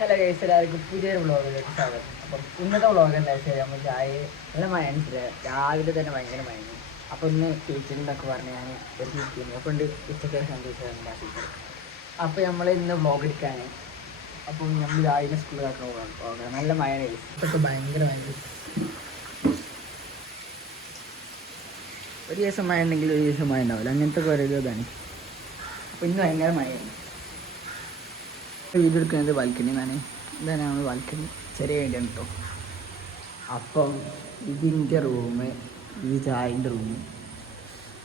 Hello guys, എല്ലാവർക്കും പുതിയൊരു വ്ളോഗിലേക്ക് സ്വാഗതം. അപ്പം ഇന്നത്തെ വ്ളോഗ് എന്താ വെച്ചാൽ നമ്മൾ ചായ നല്ല മഴ രാവിലെ തന്നെ ഭയങ്കര മഴ. അപ്പോൾ ഇന്ന് ടീച്ചറിനൊക്കെ പറഞ്ഞ് ഞാൻ ഒരു ടീച്ചറിന് അപ്പോൾ ഉണ്ട് ഉച്ചയ്ക്ക് ടീച്ചർ ടീച്ചർ. അപ്പോൾ നമ്മൾ ഇന്ന് വ്ളോഗ് എടുക്കുകയാണ്. അപ്പം നമ്മൾ രാവിലെ സ്കൂളിലാക്കാൻ പോകാം. നല്ല മഴ ഇപ്പോഴത്തെ ഭയങ്കര മഴ. ഒരു ദിവസം മഴ ഉണ്ടെങ്കിൽ ഒരു ദിവസം മഴ ഉണ്ടാവില്ല, അങ്ങനത്തെ കുറേ ഇതാണ്. അപ്പോൾ ഇന്ന് ഭയങ്കര മഴയാണ്. വീഡിയോ എടുക്കുന്നത് ബാൽക്കണി എന്നാണ്. ഇതാണ് നമ്മൾ ബാൽക്കണി, ചെറിയ വീഡിയോ കേട്ടോ. അപ്പം ഇതിൻ്റെ റൂം, ഇത് ചായൻ്റെ റൂം,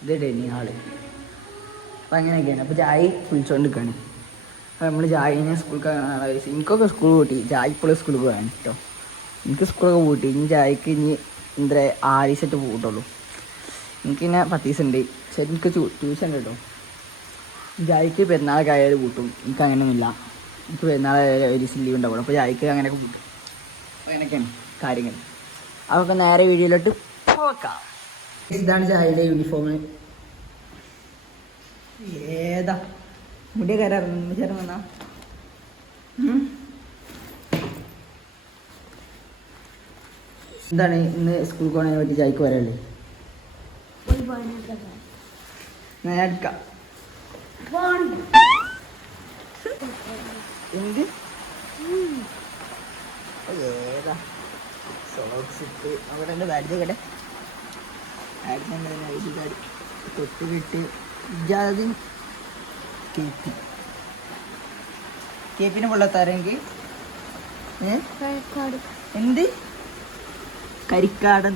ഇത് ഡൈനിങ് ഹാള്. അപ്പം അങ്ങനെയൊക്കെയാണ്. അപ്പോൾ ചായ കുളിച്ചുകൊണ്ടിരിക്കുകയാണ്. അപ്പോൾ നമ്മൾ ചായനെ സ്കൂൾക്ക് എനിക്കൊക്കെ സ്കൂൾ കൂട്ടി, ചായ ഇപ്പോഴും സ്കൂളിൽ പോകാൻ കേട്ടോ. എനിക്ക് സ്കൂളൊക്കെ കൂട്ടി. ഇനി ചായക്ക് ഇനി എന്താ 6 ദിവസമായിട്ട് പോകട്ടുള്ളൂ. എനിക്ക് പിന്നെ 10 ദിവസം ഉണ്ട്. പക്ഷെ എനിക്ക് ട്യൂഷൻ ഉണ്ട് കേട്ടോ. ചായക്ക് പെരുന്നാളൊക്കെ ആയാലും കൂട്ടും. എനിക്ക് അങ്ങനെയൊന്നുമില്ല. എനിക്ക് പെരുന്നാൾ ഒരു ദിവസം ലീവ് ഉണ്ടാവുള്ളൂ. അപ്പോൾ ചായക്ക് അങ്ങനെയൊക്കെ കൂട്ടും. അപ്പോൾ അങ്ങനെയൊക്കെയാണ് കാര്യങ്ങൾ. അതൊക്കെ നേരെ വീഡിയോയിലോട്ട് പോക്കാം. ഇതാണ് ചായയുടെ യൂണിഫോം. ഏതാ മുടിയ കയറാറുണ്ട് ചേർന്ന് വന്നാ. എന്താണ് ഇന്ന് സ്കൂളിൽ പോകാൻ പറ്റി ചായക്ക് വരല്ലേ? ഞാൻ എടുക്കാം. എന്ത് ഏതാ സോക്സ് ഇട്ട് അവിടെ ഉണ്ട് ബാഡ്ജ് കട്ടെ ഐഡി കാർഡ് തൊട്ട് കിട്ട് ജാതി കേപ്പിനെ പൊള്ളത്താരെങ്കിൽ എന്ത് കരിക്കാടൻ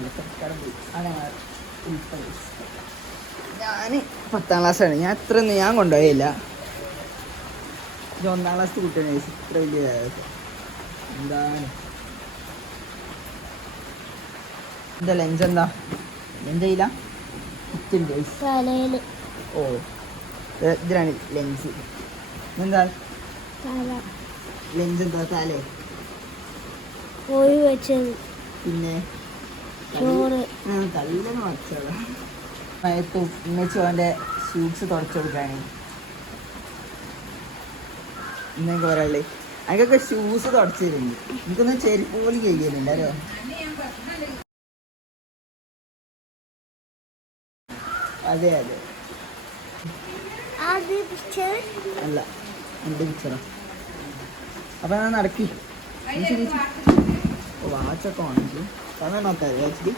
പോയി ആണ് ഉൾപ്പെടെ. ഞാൻ 10ാം ക്ലാസ്സാണ്. ഞാൻ ഇത്രയൊന്നും ഞാൻ കൊണ്ടുപോയില്ല. ഇത് 1ാം ക്ലാസ് കുട്ടിയാണ്. ഇത്ര വലിയ എന്താണ് എന്താ ലഞ്ച്? എന്താ ലഞ്ച് ചെയ്യില്ല? ഓ ഇതിനാണ് ലഞ്ച്. എന്താ ലഞ്ച്? എന്താ തലേ പിന്നെ കല്ലിന് വച്ചതാ. മയത്തും ഉമ്മച്ചി അവൻ്റെ ഷൂസ് തുടച്ചു കൊടുക്കാണ്. എന്നൊക്കെ പറയാളേ, അതിനൊക്കെ ഷൂസ് തുടച്ചിരുന്നു. എനിക്കൊന്നും ചെരുപ്പ് പോലും കഴിക്കലുണ്ടല്ലോ. അതെ അല്ല എൻ്റെ പിക്ചറാ. അപ്പൊ ഞാൻ നടക്കി വാച്ചൊക്കെ വാങ്ങിച്ചു. സമയം നോക്കാറ് ആക്ച്വലി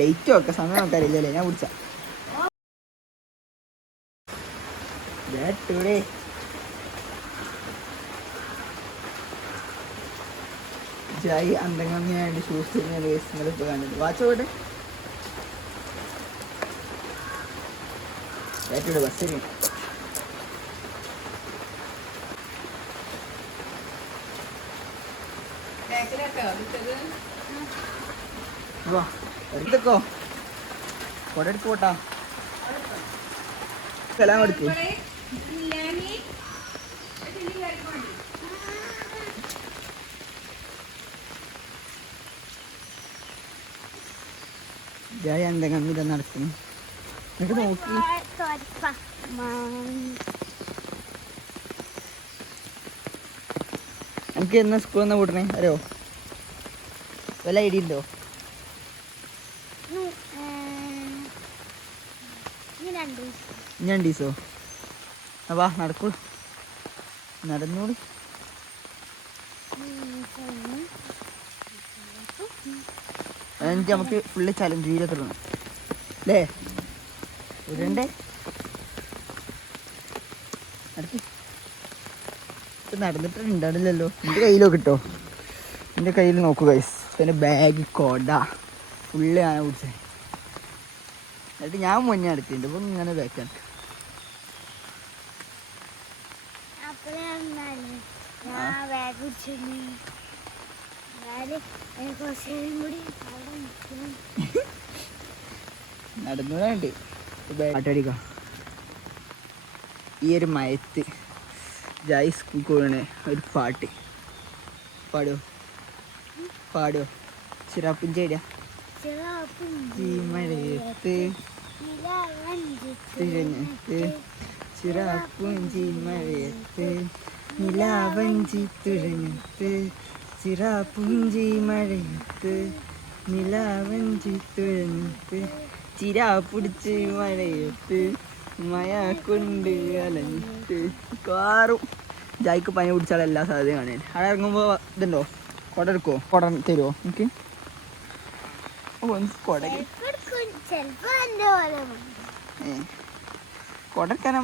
ഡേറ്റ് ഒക്കെ സമയം നോക്കാറില്ലല്ലേ? ഞാൻ പിടിച്ച ജായി അന്തങ്ങമ്മിയായിട്ട് ഷൂസ് വേസ്റ്റ് കണ്ടിട്ട് വാച്ചോട്ടെ ഏറ്റവും ബസ്സിന് എടുത്തോ കൊടെടുത്ത് പോട്ടാ. എല്ലാം എടുക്കും. ജായി എന്തെങ്കിലും ഇതാ നടക്കുന്നു. എന്നിട്ട് നോക്കി എനിക്ക് എന്നാ സ്കൂളിൽ നിന്ന് വിടണേ അറിയോ? വല്ല ഐഡിയ ഉണ്ടോ? ഇനി 2 ദിവസമോ? വാ നടക്കൂ, നടന്നോളൂ. എന്നിട്ട് നമുക്ക് ഫുള്ള് ചലഞ്ച് വീഡിയോ തുടങ്ങണം അല്ലേ? ഉരുണ്ടേ നടന്നിട്ടുണ്ടാവില്ലല്ലോ. എൻ്റെ കയ്യിലോ കിട്ടോ? എൻ്റെ കയ്യിൽ നോക്കൂ ഗൈസ്. പിന്നെ ബാഗ് കൊട ഫുള്ള് ഞാൻ പിടിച്ചേ. എന്നിട്ട് ഞാൻ മുന്നേ എടുത്തിട്ടുണ്ട്. അപ്പം ഇങ്ങനെ ബാക്കാണ്. നടന്നുകൊണ്ട് പാട്ടടിക്കാം. ഈ ഒരു മയത്ത് ജായി സ്കൂൾ കൂടെ ഒരു പാട്ട് പാടുമോ? ചിറാപ്പുഞ്ചേടിയാ മഴയത്ത് തിരഞ്ഞെടുത്ത് ചിറാപ്പൂഞ്ചി മഴയത്ത് നിലാവഞ്ചി തുഴഞ്ഞത്ത് ചിറാപ്പൂഞ്ചി മഴയത്ത് നിലാവഞ്ചി തുഴഞ്ഞത്ത് ചിരാ പിടിച്ച് മഴയത്ത് മഴ കൊണ്ട് അലഞ്ഞിട്ട് കാറും ജായിക്ക് പനി പിടിച്ചാൽ എല്ലാ സാധ്യതയും കാണാൻ. അവിടെ ഇറങ്ങുമ്പോൾ ഇതുണ്ടോ, കുട എടുക്കുമോ? കുട തരുമോ എനിക്ക്? കുട കൊടക്കാന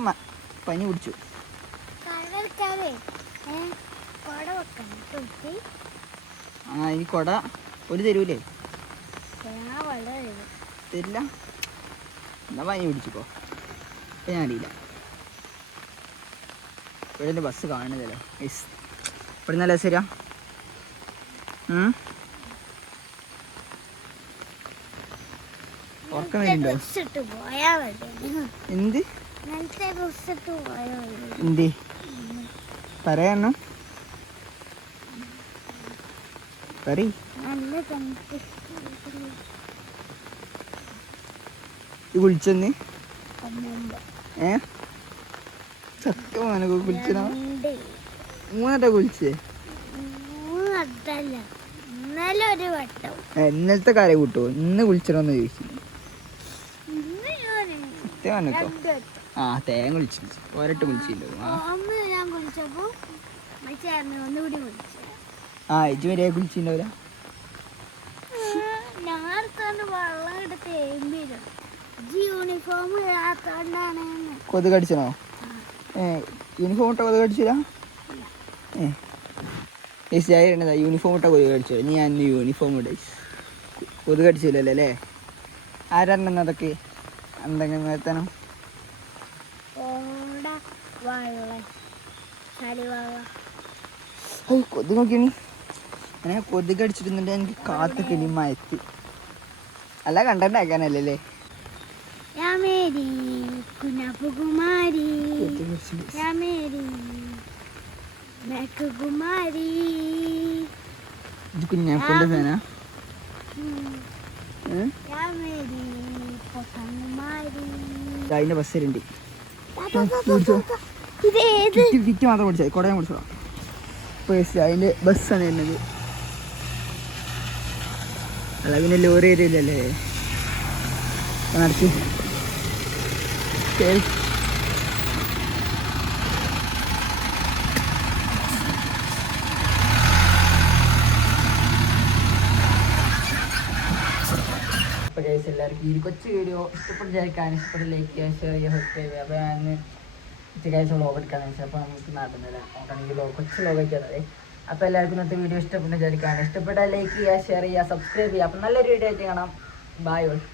പനി പിടിച്ചു. ആ ഇനി കൊട ഒരു തരൂലേ? തരില്ല. എന്നാ പനി പിടിച്ചിക്കോ. ഇപ്പം ഞാൻ അറിയില്ല. ഇവിടെ ബസ് കാണുന്നില്ലല്ലോ. ഇവിടെ നല്ല ശരിയാ. ഉറക്കം വരുന്നുണ്ടോ? എന്ത് എന്ത് പറയാണോ? പറയ്. കുളിച്ചെന്ന് സത്യമാണ് കുളിച്ചോ? മൂന്നട്ട കുളിച്ചേ? ഇന്നലത്തെ കാര്യം കൂട്ടോ? ഇന്ന് കുളിച്ചണോന്ന് ചോദിച്ചു. സത്യമാണ് കേട്ടോ. ആ തേങ്ങ കുളിച്ചു, ഒരട്ട് കുളിച്ചില്ലോ. ആ ഇജ് വരെ കുളിച്ചിട്ടുണ്ടാവില്ല. കൊതുക് കടിച്ചണോ? യൂണിഫോം ഇട്ട കൊതുക് കടിച്ചില്ല? യൂണിഫോം ഇട്ട കൊതുക് കടിച്ചോ? നീ അന്ന് യൂണിഫോം ഇട കൊതുക് കടിച്ചില്ലല്ലോ അല്ലേ? ആരാണെന്ന് അതൊക്കെ എന്തെങ്കിലും നിർത്തണം. കൊതുക് നോക്കിയാണ്. അങ്ങനെ കൊതുക് അടിച്ചിട്ടുണ്ടെങ്കിൽ എനിക്ക് കാത്തൊക്കെ ഇനി മയത്തി അല്ല കണ്ടന്റ് ആക്കാനല്ലേ? കുഞ്ഞാപ്പൂന്റെ ഫാനാ? അതിന്റെ ബസ് വരുന്നുണ്ട്. ഫിറ്റ് മാത്രം പിടിച്ചാൽ കുടയാൻ പിടിച്ചോ? അതിന്റെ ബസ്സാണ് വരുന്നത്. അല്ല പിന്നെ ലോറി ഏരിയയിലല്ലേ നടത്തി. അപ്പോൾ ഗൈസ് എല്ലാവർക്കും ഈ കൊച്ചു വീഡിയോ ഇഷ്ടപ്പെട്ടായിരിക്കാൻ ഇഷ്ടപ്പെട്ട ലൈക്ക് ചെയ്യുക, ഷെയർ ചെയ്യുക, സബ്സ്ക്രൈബ് ചെയ്യുക. അപ്പോൾ ഞാൻ ഉച്ചക്കാഴ്ച വ്ളോഗ് എടുക്കാമെന്ന് വെച്ചാൽ അപ്പോൾ നമുക്ക് നടന്നില്ല നോക്കണമെങ്കിൽ കൊച്ചു വ്ളോഗൊക്കെയാണത്. അപ്പോൾ എല്ലാവർക്കും ഇന്നത്തെ വീഡിയോ ഇഷ്ടപ്പെട്ട് വിചാരിക്കാൻ ഇഷ്ടപ്പെട്ടാൽ ലൈക്ക് ചെയ്യുക, ഷെയർ ചെയ്യുക, സബ്സ്ക്രൈബ് ചെയ്യുക. അപ്പോൾ നല്ലൊരു വീഡിയോ ആയിട്ട് കാണാം. Bye all.